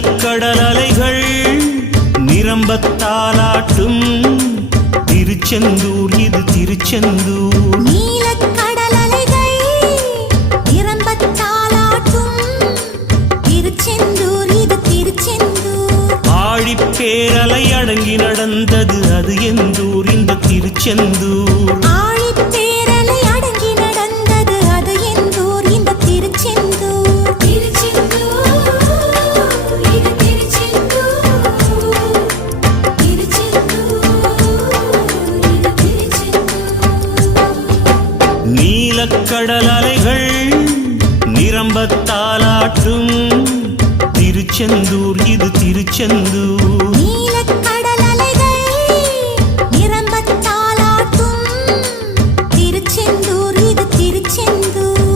நீலக்கடல் அலைகள் நிரம்பத்தாலாட்டும் திருச்செந்தூர் இது திருச்செந்தூர். நீலக்கடல் அலைகள் நிரம்பத்தாலாட்டும் திருச்செந்தூர் இது திருச்செந்தூர். ஆழிப்பேரலை அடங்கி நடந்தது அது எந்தூர் இந்த திருச்செந்தூர். ஆழிப்பேரலை அடங்கி நடந்தது அது எந்தூர் இந்த திருச்செந்தூர். திருச்செந்தூர் இது திருச்செந்தூர். திருச்செந்தூர் இது திருச்செந்தூர். நீலக்கடல் அலைகள் நிரம்பத்தாலாட்டும் திருச்செந்தூர் இது திருச்செந்தூர்.